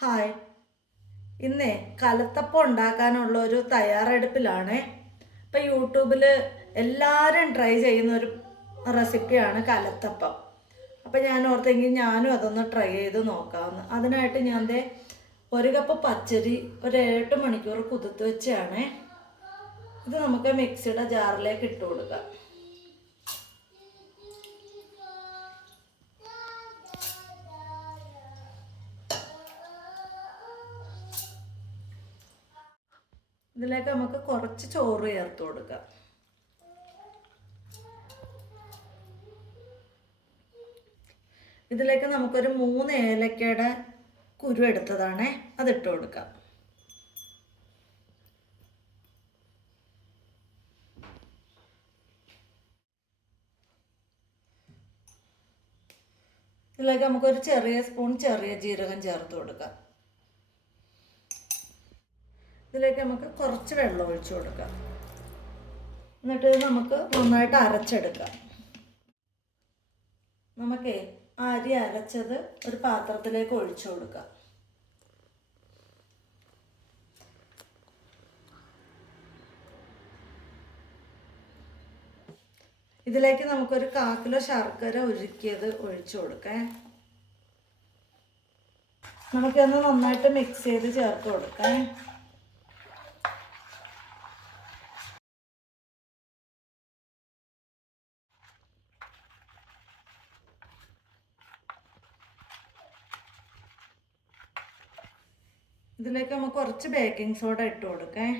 Hi. ഇന്നേ കലത്തപ്പം ഉണ്ടാക്കാനുള്ള ഒരു തയ്യാറെടുപ്പിലാണ്. ഇപ്പം യൂട്യൂബിൽ എല്ലാവരും ട്രൈ ചെയ്യുന്നൊരു റെസിപ്പിയാണ് കലത്തപ്പം. അപ്പം ഞാൻ ഓർത്തെങ്കിൽ ഞാനും അതൊന്ന് ട്രൈ ചെയ്ത് നോക്കാമെന്ന്. അതിനായിട്ട് ഞാൻ ഒരു കപ്പ് പച്ചരി ഒരു 8 മണിക്കൂർ കുതിർത്ത് വെച്ചാണ്. ഇത് നമുക്ക് മിക്സിയുടെ ജാറിലേക്ക് ഇട്ട് കൊടുക്കാം. ഇതിലേക്ക് നമുക്ക് കുറച്ച് ചോറ് ചേർത്ത് കൊടുക്കാം. ഇതിലേക്ക് നമുക്കൊരു 3 ഏലക്കയുടെ കുരു എടുത്തതാണ്, അതിട്ട് കൊടുക്കാം. ഇതിലേക്ക് നമുക്കൊരു ചെറിയ സ്പൂൺ ചെറിയ ജീരകം ചേർത്ത് കൊടുക്കാം. ഇതിലേക്ക് നമുക്ക് കുറച്ച് വെള്ളം ഒഴിച്ചു കൊടുക്കാം. എന്നിട്ട് നമുക്ക് നന്നായിട്ട് അരച്ചെടുക്കാം. നമുക്ക് അരി അരച്ചത് ഒരു പാത്രത്തിലേക്ക് ഒഴിച്ചു കൊടുക്കാം. ഇതിലേക്ക് നമുക്കൊരു 1/4 കിലോ ശർക്കര ഉരുക്കിയത് ഒഴിച്ചു കൊടുക്കാം. നമുക്കൊന്ന് നന്നായിട്ട് മിക്സ് ചെയ്ത് ചേർത്ത് കൊടുക്കാം. ഇതിലേക്ക് നമുക്ക് കുറച്ച് ബേക്കിംഗ് സോഡ ഇട്ട് കൊടുക്കാം.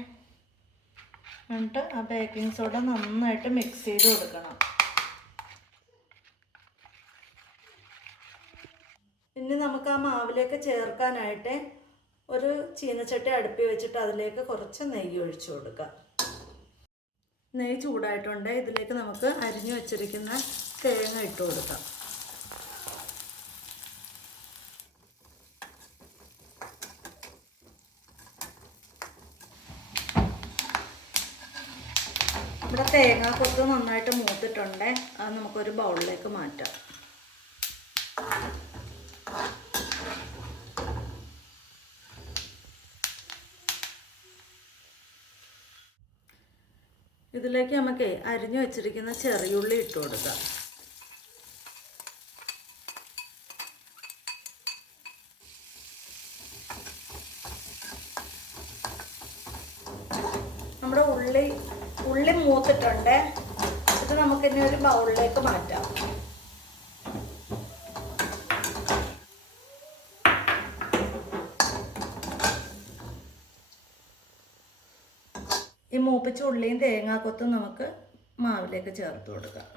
എന്നിട്ട് ആ ബേക്കിംഗ് സോഡ നന്നായിട്ട് മിക്സ് ചെയ്ത് കൊടുക്കണം. ഇനി നമുക്ക് ആ മാവിലേക്ക് ചേർക്കാനായിട്ട് ഒരു ചീനച്ചട്ടി അടുപ്പി വെച്ചിട്ട് അതിലേക്ക് കുറച്ച് നെയ്യ് ഒഴിച്ചു കൊടുക്കാം. നെയ്യ് ചൂടായിട്ടുണ്ട്. ഇതിലേക്ക് നമുക്ക് അരിഞ്ഞു വെച്ചിരിക്കുന്ന തേങ്ങ ഇട്ട് കൊടുക്കാം. ഇവിടെ തേങ്ങാക്കൊത്ത് നന്നായിട്ട് മൂത്തിട്ടുണ്ട്. അത് നമുക്കൊരു ബൗളിലേക്ക് മാറ്റാം. ഇതിലേക്ക് നമുക്ക് അരിഞ്ഞു വെച്ചിരിക്കുന്ന ചെറിയുള്ളി ഇട്ട് കൊടുക്കാം. നമ്മുടെ ഉള്ളി മൂത്തിട്ടുണ്ട്. ഇത് നമുക്കിനി ഒരു ബൗളിലേക്ക് മാറ്റാം. ഈ മൂപ്പിച്ച ഉള്ളിയും തേങ്ങാക്കൊത്തും നമുക്ക് മാവിലേക്ക് ചേർത്ത് കൊടുക്കാം.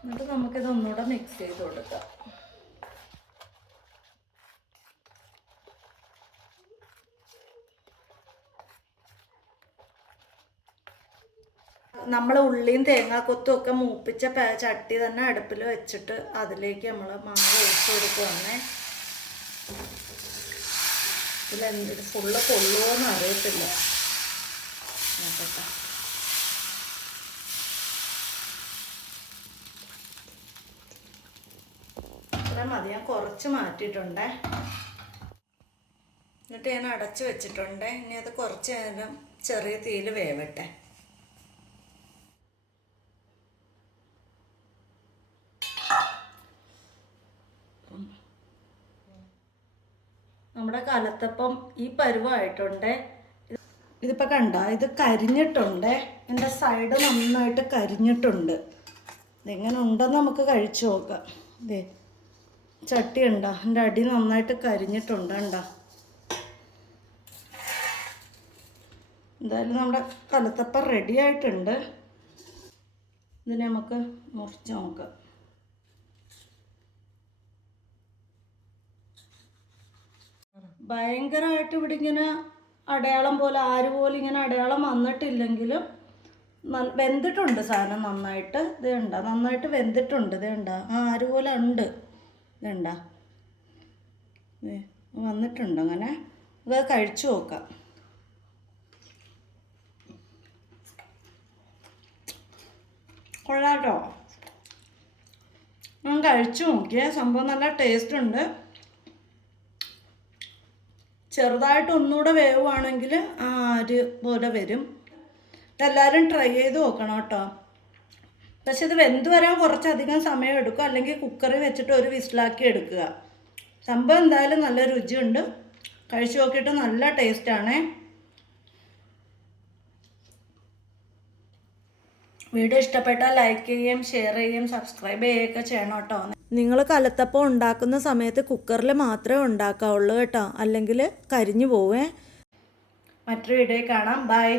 എന്നിട്ട് നമുക്കിത് ഒന്നുകൂടെ മിക്സ് ചെയ്ത് കൊടുക്കാം. നമ്മൾ ഉള്ളിയും തേങ്ങാക്കൊത്തും ഒക്കെ മൂപ്പിച്ച ചട്ടി തന്നെ അടുപ്പിൽ വെച്ചിട്ട് അതിലേക്ക് നമ്മൾ മാവ് ഒഴിച്ച് കൊടുക്കുകയാണ്. ഇതിലെന്തൊരു ഫുള്ള് കൊള്ളുമോയെന്ന് അറിയത്തില്ല. നോക്കട്ടെ. ഇവിടെ മതി. ഞാൻ കുറച്ച് മാറ്റിയിട്ടുണ്ട്. എന്നിട്ട് ഞാൻ അടച്ച് വെച്ചിട്ടുണ്ട്. ഇനി അത് കുറച്ച് നേരം ചെറിയ തീയിൽ വേവട്ടെ. നമ്മുടെ കലത്തപ്പം ഈ പരുവമായിട്ടുണ്ട്. ഇതിപ്പോൾ കണ്ട, ഇത് കരിഞ്ഞിട്ടുണ്ട്. എൻ്റെ സൈഡ് നന്നായിട്ട് കരിഞ്ഞിട്ടുണ്ട്. ഇതെങ്ങനെ ഉണ്ടെന്ന് നമുക്ക് കഴിച്ചു നോക്കാം. ഇതേ ചട്ടി ഉണ്ടോ, എൻ്റെ അടി നന്നായിട്ട് കരിഞ്ഞിട്ടുണ്ട്. ഉണ്ടോ? എന്തായാലും നമ്മുടെ കലത്തപ്പം റെഡി ആയിട്ടുണ്ട്. ഇതിനെ നമുക്ക് മുറിച്ച് നോക്കാം. ഭയങ്കരമായിട്ട് ഇവിടെ ഇങ്ങനെ അടയാളം പോലെ പോലും ഇങ്ങനെ അടയാളം വന്നിട്ടില്ലെങ്കിലും വെന്തിട്ടുണ്ട് സാധനം നന്നായിട്ട്. ഇത് കണ്ട, നന്നായിട്ട് വെന്തിട്ടുണ്ട്. ഇത് കണ്ട, പോലെ ഉണ്ട്. ഇത് കണ്ട, വന്നിട്ടുണ്ട്. അങ്ങനെ ഇത് കഴിച്ചു നോക്കാം. കൊള്ളാട്ടോ. ഞാൻ കഴിച്ചു നോക്കിയേ, സംഭവം നല്ല ടേസ്റ്റ് ഉണ്ട്. ചെറുതായിട്ട് ഒന്നുകൂടെ വേവുവാണെങ്കിൽ ആ അരി പോലെ വരും. ഇതെല്ലാവരും ട്രൈ ചെയ്ത് നോക്കണം കേട്ടോ. പക്ഷെ ഇത് വെന്ത് വരാൻ കുറച്ചധികം സമയം എടുക്കും, അല്ലെങ്കിൽ കുക്കറിൽ വെച്ചിട്ട് ഒരു വിസിലാക്കി എടുക്കുക. സംഭവം എന്തായാലും നല്ല രുചിയുണ്ട്. കഴിച്ചു നോക്കിയിട്ട് നല്ല ടേസ്റ്റാണേ. വീഡിയോ ഇഷ്ടപ്പെട്ടാൽ ലൈക്ക് ചെയ്യുകയും ഷെയർ ചെയ്യുകയും സബ്സ്ക്രൈബ് ചെയ്യുകയൊക്കെ ചെയ്യണം കേട്ടോ. നിങ്ങൾ കലത്തപ്പം ഉണ്ടാക്കുന്ന സമയത്ത് കുക്കറിൽ മാത്രമേ ഉണ്ടാക്കാവുള്ളൂ കേട്ടോ, അല്ലെങ്കിൽ കരിഞ്ഞു പോവേ. മറ്റൊരു വീഡിയോ കാണാം. ബൈ.